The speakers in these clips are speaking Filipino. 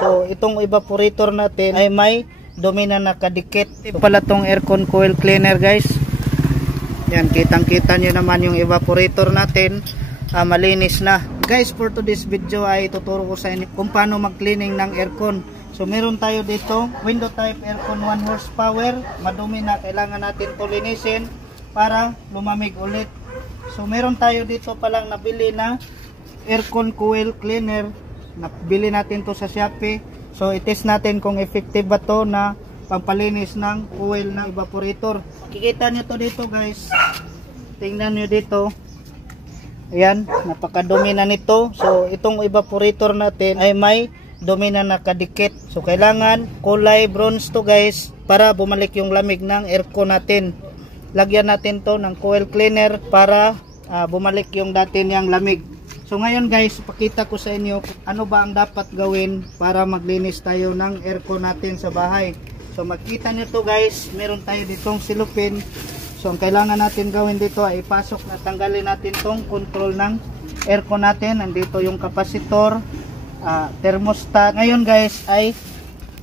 So itong evaporator natin ay may dumi na nakadikit. Ito pala tong aircon coil cleaner guys. Yan, kitang-kita nyo naman yung evaporator natin. Malinis na. Guys, for today's video ay tuturo ko sa inyo kung paano mag-cleaning ng aircon. So meron tayo dito window type aircon 1 horsepower. Madumi na, kailangan natin to linisin para lumamig ulit. So meron tayo dito palang nabili na aircon coil cleaner. Nabili natin to sa Shopee. So i-test natin kung effective ba to na pampalinis ng coil ng evaporator. Kikita nyo to dito guys. Tingnan nyo dito. Ayan, napakadumi na nito. So itong evaporator natin ay may dumi na nakadikit. So kailangan kulay bronze to guys para bumalik yung lamig ng aircon natin. Lagyan natin to ng coil cleaner para bumalik yung dati niyang lamig. So ngayon guys, pakita ko sa inyo ano ba ang dapat gawin para maglinis tayo ng aircon natin sa bahay. So makita nyo to guys, meron tayo ditong silupin. So ang kailangan natin gawin dito ay ipasok na tanggalin natin tong control ng aircon natin. Nandito yung kapasitor, thermostat. Ngayon guys ay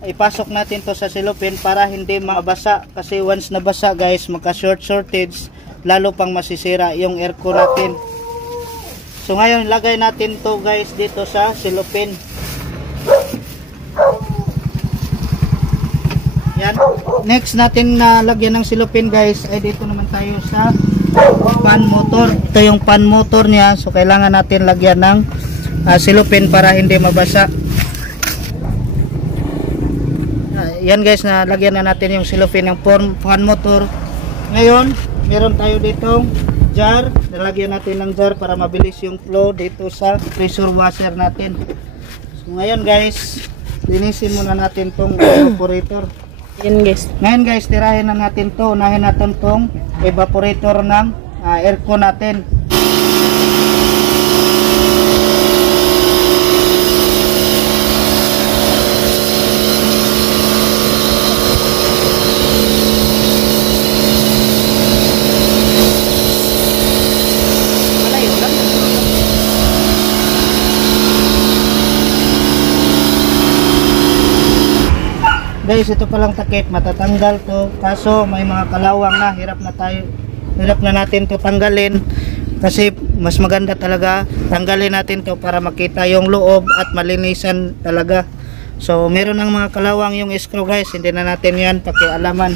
ipasok natin to sa silupin para hindi mabasa. Kasi once nabasa guys, magka short shortage, lalo pang masisira yung aircon natin. So ngayon lagay natin to guys dito sa silupin. Yan. Next natin na lagyan ng silupin guys ay dito naman tayo sa fan motor. Ito yung fan motor niya. So kailangan natin lagyan ng silupin para hindi mabasa. Yan guys, na lagyan na natin yung silupin ng fan motor. Ngayon meron tayo ditong jar. Nalagyan natin ng jar para mabilis yung flow dito sa pressure washer natin. So ngayon guys, linisin muna natin tong evaporator. Ngayon guys, tirahin na natin to. Unahin natin tong evaporator ng aircon natin. Guys, ito palang takip, matatanggal to. Kaso may mga kalawang na, hirap na natin to tanggalin. Kasi mas maganda talaga tanggalin natin to para makita yung loob at malinisan talaga. So meron ng mga kalawang yung screw guys, hindi na natin yan pakialaman.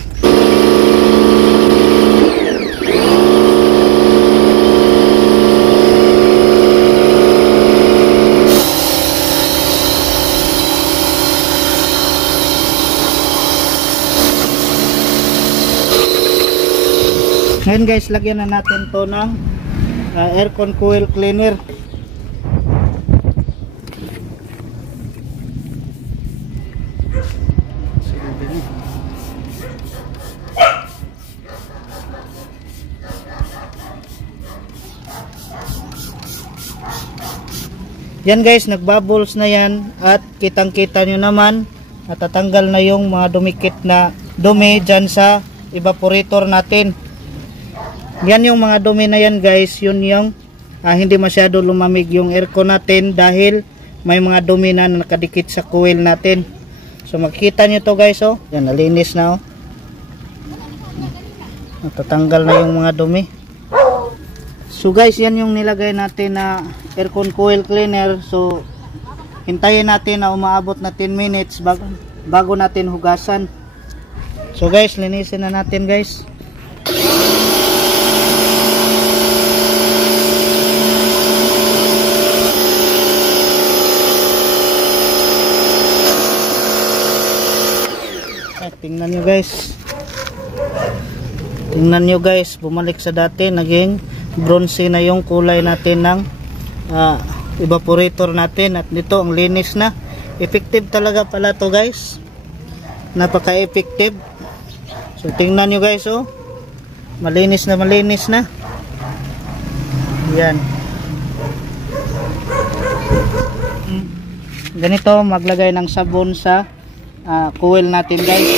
Ngayon guys, lagyan na natin to ng aircon coil cleaner. Yan guys, nagbubbles na yan at kitang-kita nyo naman at tatanggal na yung mga dumikit na dumi dyan sa evaporator natin. Yan yung mga dumi na yan guys, yun yung hindi masyado lumamig yung aircon natin dahil may mga dumi na nakadikit sa coil natin. So makikita nyo to guys, oh. Yan, nalinis na, oh. Natatanggal na yung mga dumi. So guys, yan yung nilagay natin na aircon coil cleaner. So hintayin natin na umaabot na 10 minutes bago natin hugasan. So guys, linisin na natin guys. Tingnan nyo guys. Tingnan nyo guys, bumalik sa dati, naging bronze na yung kulay natin ng evaporator natin. At nito ang linis na. Effective talaga pala to guys. Napaka-effective. So tingnan nyo guys, oh. Malinis na malinis na. Yan. Ganito maglagay ng sabon sa coil natin guys.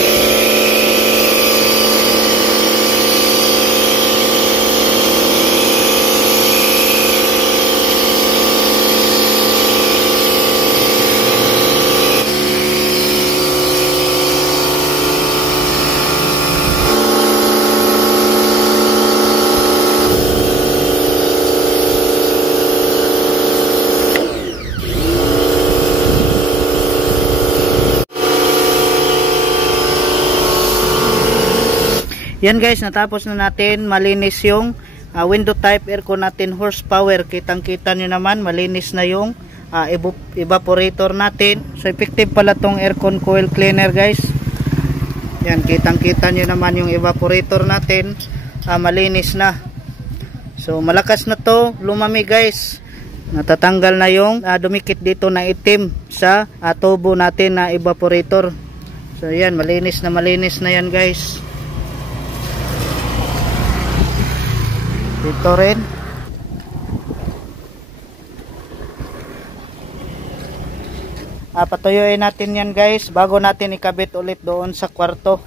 Yan guys, natapos na natin malinis yung window type aircon natin, horsepower. Kitang kita nyo naman, malinis na yung evaporator natin. So effective pala tong aircon coil cleaner guys. Yan, kitang kita nyo naman yung evaporator natin, malinis na. So malakas na to lumami guys. Natatanggal na yung dumikit dito na itim sa tubo natin na evaporator. So yan, malinis na yan guys. Dito rin. Patuyuin natin yan guys bago natin ikabit ulit doon sa kwarto.